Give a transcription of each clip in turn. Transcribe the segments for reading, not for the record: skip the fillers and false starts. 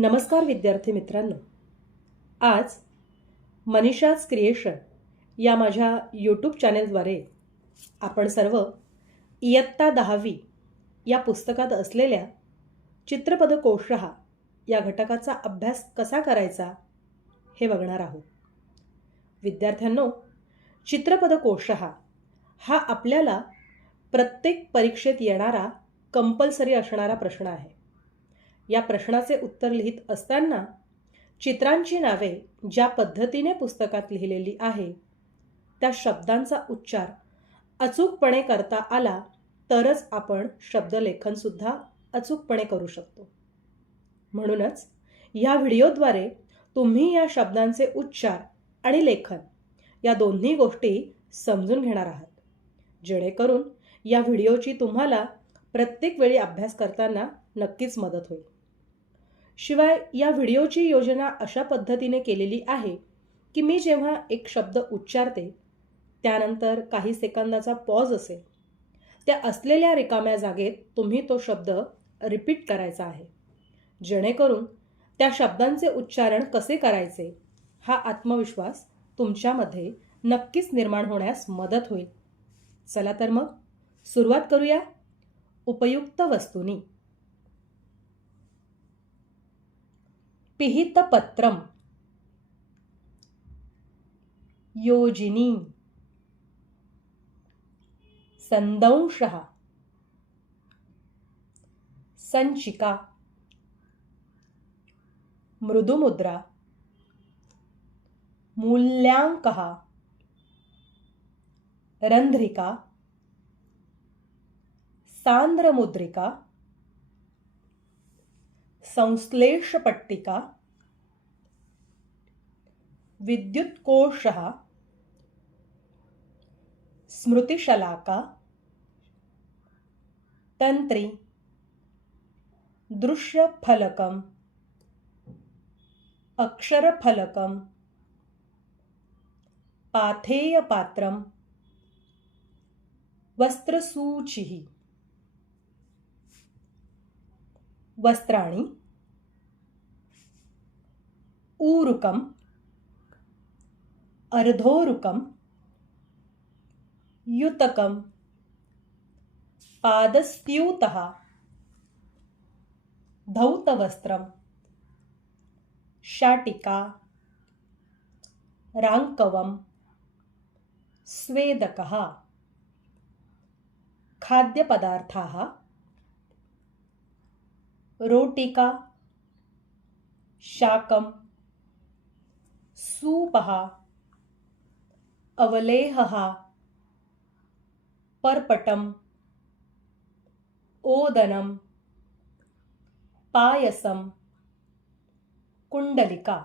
नमस्कार विद्यार्थी मित्रांनो. आज मनीषाज क्रिएशन या माझ्या यूट्यूब चॅनेलद्वारे आपण सर्व इयत्ता 10वी या पुस्तकात असलेल्या चित्रपदकोशः या घटकाचा अभ्यास कसा करायचा हे बघणार आहोत. विद्यार्थ्यांनो, चित्रपदकोशः हा आपल्याला प्रत्येक परीक्षेत येणारा कंपल्सरी असणारा प्रश्न आहे. या प्रश्नाचे उत्तर लिहित असताना चित्रांची नावे ज्या पद्धतीने पुस्तकात लिहिलेली आहे त्या शब्दांचा उच्चार अचूकपणे करता आला तरच आपण शब्दलेखनसुद्धा अचूकपणे करू शकतो. म्हणूनच या व्हिडिओद्वारे तुम्ही या शब्दांचे उच्चार आणि लेखन या दोन्ही गोष्टी समजून घेणार आहात, जेणेकरून या व्हिडिओची तुम्हाला प्रत्येक वेळी अभ्यास करताना नक्कीच मदत होईल. शिवाय या व्हिडिओची योजना अशा पद्धतीने केलेली आहे की मी जेव्हा एक शब्द उच्चारते त्यानंतर काही सेकंदाचा पॉज असेल, त्या असलेल्या रिकाम्या जागेत तुम्ही तो शब्द रिपीट करायचा आहे, जेणेकरून त्या शब्दांचे उच्चारण कसे करायचे हा आत्मविश्वास तुमच्यामध्ये नक्कीच निर्माण होण्यास मदत होईल. चला तर मग सुरुवात करूया. उपयुक्त वस्तूंनी. पिहितपत्रम, योजिनी, संदंशः, संचिका, मृदुमुद्रा, मूल्यांकः, रंध्रिका, सांद्रमुद्रिका, संश्लेषपट्टिका, विद्युत्कोशः, स्मृतिशलाका, तंत्री, दृश्यफलकम, अक्षरफलकम, पाथेयपात्रम, वस्त्रसूचिः. वस्त्राणि, ऊरुकम, अर्धोरुकम, युतकम, पादस्यूतः, धौतवस्त्रम, शाटिका, रांकवम, स्वेदकः. खाद्यपदार्थाः, रोटिका, शाकम, सूपः, अवलेहः, पर्पटम, ओदनम, पायसम, कुंडलिका.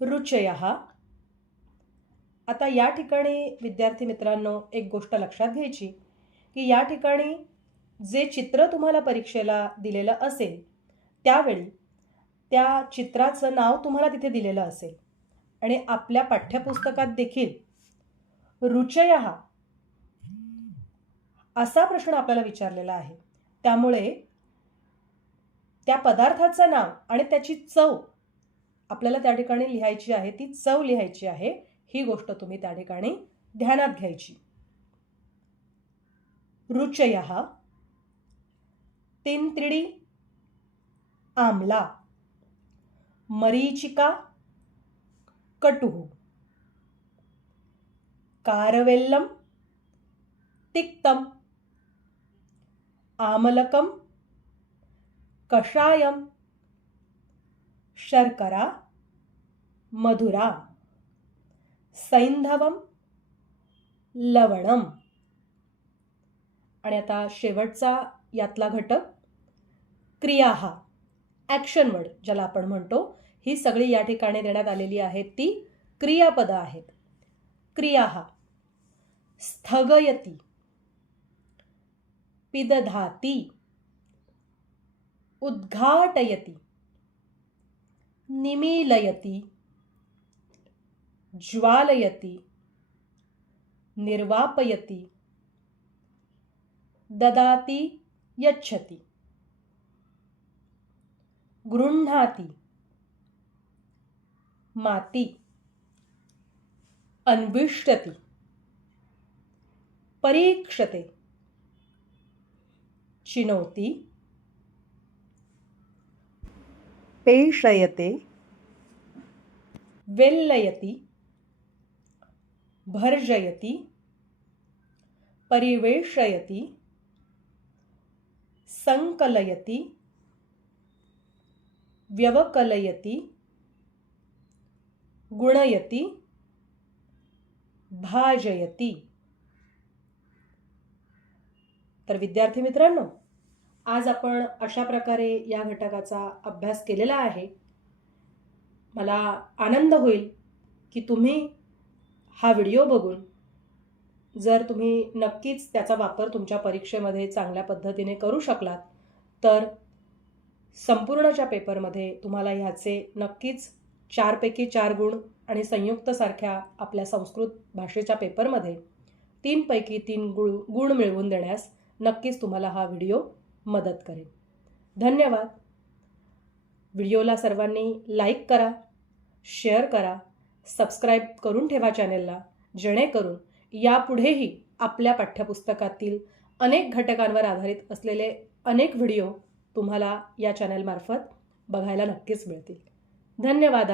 रुचयः. आता या ठिकाणी विद्यार्थी मित्रांनो एक गोष्ट लक्षात घ्यायची की या ठिकाणी जे चित्र तुम्हाला परीक्षेला दिलेलं असेल त्यावेळी त्या चित्राचं नाव तुम्हाला तिथे दिलेलं असेल आणि आपल्या पाठ्यपुस्तकात देखील रुचयः असा प्रश्न आपल्याला विचारलेला आहे. त्यामुळे त्या पदार्थाचं नाव आणि त्याची चव आपल्याला त्या ठिकाणी लिहायची आहे, ती चव लिहायची आहे. ही गोष्ट तुम्ही त्या ठिकाणी ध्यानात घ्यायची. रुचयः, तिंत्रिणी, आमला, मरीचिका, कटुः, कारवेल्लम, तिक्तम, आमलकम, कषायम, शर्करा, मधुरा, सैंधवम, लवणम. आणि आता शेवटचा यातला घटक क्रियाः, ॲक्शन वर्ड ज्याला आपण म्हणतो, ही सगळी या ठिकाणी देण्यात आलेली आहेत ती क्रियापदं आहेत. क्रियाः, स्थगयति, पिदधाति, उद्घाटयति, निमीलयति, ज्वालयति, निर्वापयति, ददाति, यच्छति. गृह्णाति, माति, अन्विष्यति, परीक्षते, चिनोति, पेषयते, वेल्लयति, भर्जयति, परिवेशयति, संकलयति, व्यवकलयति, गुणयति, भाजयति. तर विद्यार्थी मित्रांनो, आज आपण अशा प्रकारे या घटकाचा अभ्यास केलेला आहे. मला आनंद होईल की तुम्ही हा व्हिडिओ बघून जर तुम्ही नक्कीच त्याचा वापर तुमच्या परीक्षेमध्ये चांगल्या पद्धतीने करू शकलात तर संपूर्णच्या पेपरमध्ये तुम्हाला ह्याचे नक्कीच 4 पैकी 4 गुण आणि संयुक्त सारख्या आपल्या संस्कृत भाषेच्या पेपरमध्ये 3 पैकी 3 गुण मिळवून देण्यास नक्कीच तुम्हाला हा व्हिडिओ मदत करेल. धन्यवाद. व्हिडिओला सर्वांनी लाईक करा, शेअर करा, सबस्क्राईब करून ठेवा चॅनेलला, जेणेकरून यापुढेही आपल्या पाठ्यपुस्तकातील अनेक घटकांवर आधारित असलेले अनेक व्हिडिओ तुम्हाला या चॅनलमार्फत बघायला नक्कीच मिळतील. धन्यवाद.